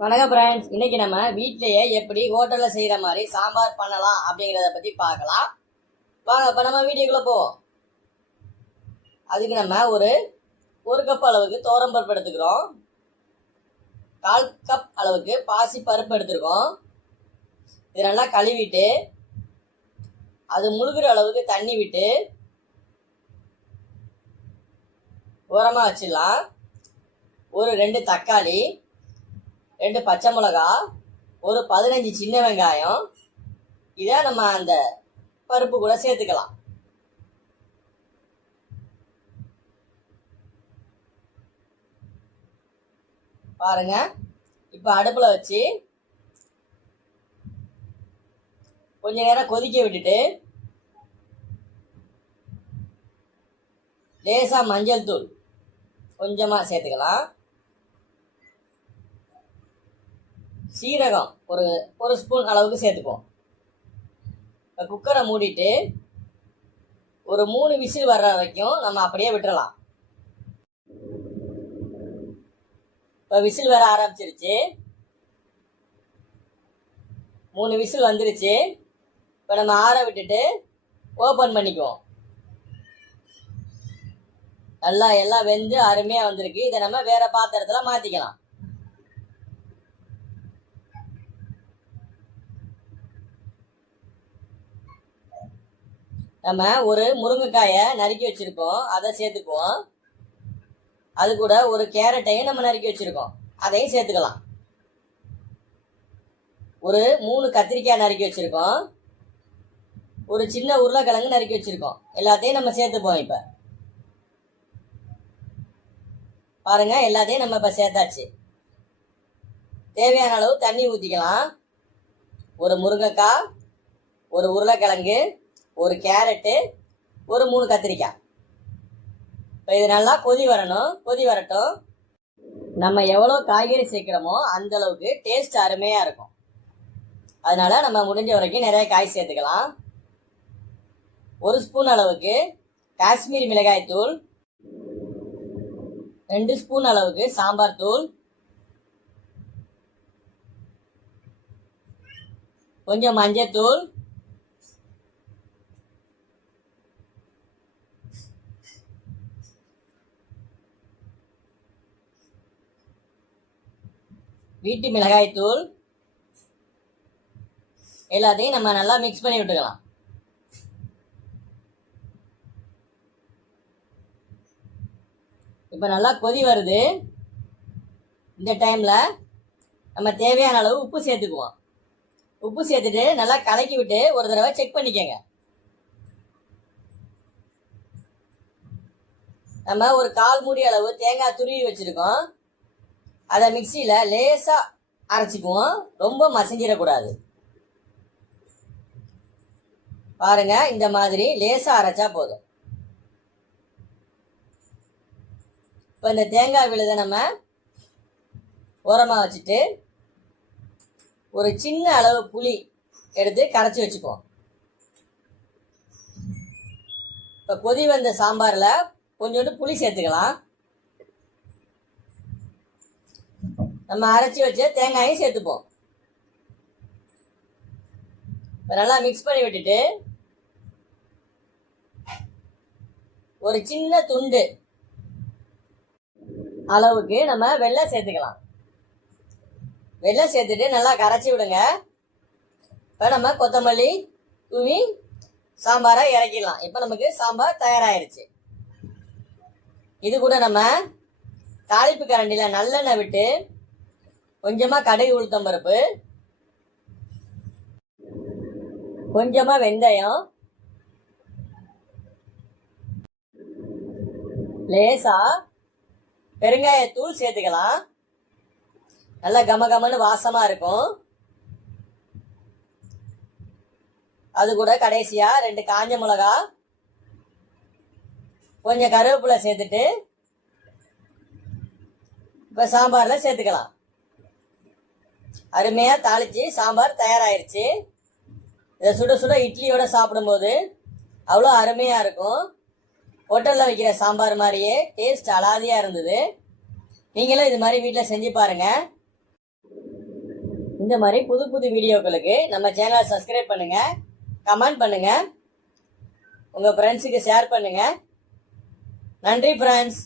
வணக்கம் ஃப்ரெண்ட்ஸ். இன்னைக்கு நம்ம வீட்டிலேயே எப்படி ஹோட்டலில் செய்கிற மாதிரி சாம்பார் பண்ணலாம் அப்படிங்கிறத பற்றி பார்க்கலாம். வாங்க இப்போ நம்ம வீடியோக்குள்ளே போவோம். அதுக்கு நம்ம ஒரு கப் அளவுக்கு துவரம்பருப்பு எடுத்துக்கிறோம். 1/4 கப் அளவுக்கு பாசி பருப்பு எடுத்துருக்கோம். இது நல்லா கழுவிட்டு அது முழுகிற அளவுக்கு தண்ணி விட்டு உரமாக வச்சிடலாம். 2 தக்காளி, 2 பச்சை மிளகா, 15 சின்ன வெங்காயம், இதை நம்ம அந்த பருப்பு கூட சேர்த்துக்கலாம். பாருங்க, இப்போ அடுப்பில் வச்சு கொஞ்ச நேரம் கொதிக்க விட்டுட்டு லேசாக மஞ்சள் தூள் கொஞ்சமாக சேர்த்துக்கலாம். சீரகம் ஒரு ஸ்பூன் அளவுக்கு சேர்த்துக்குவோம். இப்போ குக்கரை மூடிட்டு 3 விசில் வர்ற வரைக்கும் நம்ம அப்படியே விட்டுறலாம். இப்போ விசில் வர ஆரம்பிச்சிருச்சு. 3 விசில் வந்துருச்சு. இப்போ நம்ம ஆற விட்டுட்டு ஓப்பன் பண்ணிக்குவோம். நல்லா எல்லாம் வெந்து அருமையாக வந்திருக்கு. இதை நம்ம வேற பாத்திரத்தில் மாற்றிக்கலாம். நம்ம ஒரு முருங்கைக்காயை நறுக்கி வச்சுருக்கோம், அதை சேர்த்துக்குவோம். அது கூட ஒரு கேரட்டையும் நம்ம நறுக்கி வச்சுருக்கோம், அதையும் சேர்த்துக்கலாம். 3 கத்திரிக்காய் நறுக்கி வச்சுருக்கோம். ஒரு சின்ன உருளைக்கிழங்கு நறுக்கி வச்சுருக்கோம். எல்லாத்தையும் நம்ம சேர்த்துப்போம். இப்போ பாருங்கள், எல்லாத்தையும் நம்ம இப்போ சேர்த்தாச்சு. தேவையான அளவு தண்ணி ஊற்றிக்கலாம். ஒரு முருங்கைக்காய், ஒரு உருளைக்கிழங்கு, ஒரு கேரட்டு, 3 கத்திரிக்காய். இப்போ இது நல்லா கொதி வரட்டும். நம்ம எவ்வளோ காய்கறி சேர்க்குறோமோ அந்த அளவுக்கு டேஸ்ட் அருமையாக இருக்கும். அதனால் நம்ம முடிஞ்ச வரைக்கும் நிறைய காய் சேர்த்துக்கலாம். 1 ஸ்பூன் அளவுக்கு காஷ்மீரி மிளகாய் தூள், 2 ஸ்பூன் அளவுக்கு சாம்பார் தூள், கொஞ்சம் மஞ்சள் தூள், வீட்டு மிளகாய் தூள், எல்லாத்தையும் நம்ம நல்லா மிக்ஸ் பண்ணி விட்டுக்கலாம். இப்போ நல்லா கொதி வருது. இந்த டைமில் நம்ம தேவையான அளவு உப்பு சேர்த்துக்குவோம். உப்பு சேர்த்துட்டு நல்லா கலக்கி விட்டு ஒரு தடவை செக் பண்ணிக்கோங்க. நம்ம ஒரு 1/4 மூடி அளவு தேங்காய் துருவி வச்சுருக்கோம். அதை மிக்சியில் லேசாக அரைச்சிக்குவோம், ரொம்ப மசிஞ்சிடக்கூடாது. பாருங்கள், இந்த மாதிரி லேசாக அரைச்சா போதும். இப்போ இந்த தேங்காய் விழுதை நம்ம ஓரமாக வச்சுட்டு ஒரு சின்ன அளவு புளி எடுத்து கரைச்சி வச்சுக்குவோம். இப்போ கொதி வந்த சாம்பாரில் கொஞ்சோண்டு புளி சேர்த்துக்கலாம். நம்ம அரைச்சி வச்ச தேங்காயும் சேர்த்துப்போம். இப்போ நல்லா மிக்ஸ் பண்ணி விட்டுட்டு ஒரு சின்ன துண்டு அளவுக்கு நம்ம வெல்லம் சேர்த்துக்கலாம். வெல்லம் சேர்த்துட்டு நல்லா கரைச்சி விடுங்க. இப்போ நம்ம கொத்தமல்லி தூவி சாம்பாரை இறக்கிடலாம். இப்போ நமக்கு சாம்பார் தயாராகிருச்சு. இது கூட நம்ம தாளிப்பு கரண்டியில் நல்லெண்ணெய் விட்டு கொஞ்சமாக கடுகு உளுத்தம் பருப்பு, கொஞ்சமாக வெந்தயம், லேசாக பெருங்காயத்தூள் சேர்த்துக்கலாம். நல்லா கமகமன்னு வாசமாக இருக்கும். அது கூட கடைசியாக 2 காஞ்ச மிளகா, கொஞ்சம் கருவேப்பிலை சேர்த்துட்டு இப்போ சாம்பாரில் சேர்த்துக்கலாம். அருமையாக தாளித்து சாம்பார் தயாராகிருச்சு. இதை சுட சுட இட்லியோட சாப்பிடும்போது அவ்வளோ அருமையாக இருக்கும். ஹோட்டலில் வைக்கிற சாம்பார் மாதிரியே டேஸ்ட் அலாதியாக இருந்தது. நீங்களும் இது மாதிரி வீட்டில் செஞ்சு பாருங்கள். இந்த மாதிரி புது புது வீடியோக்களுக்கு நம்ம சேனலை சப்ஸ்கிரைப் பண்ணுங்க, கமெண்ட் பண்ணுங்க, உங்க ஃப்ரெண்ட்ஸுக்கு ஷேர் பண்ணுங்க. நன்றி ஃப்ரெண்ட்ஸ்.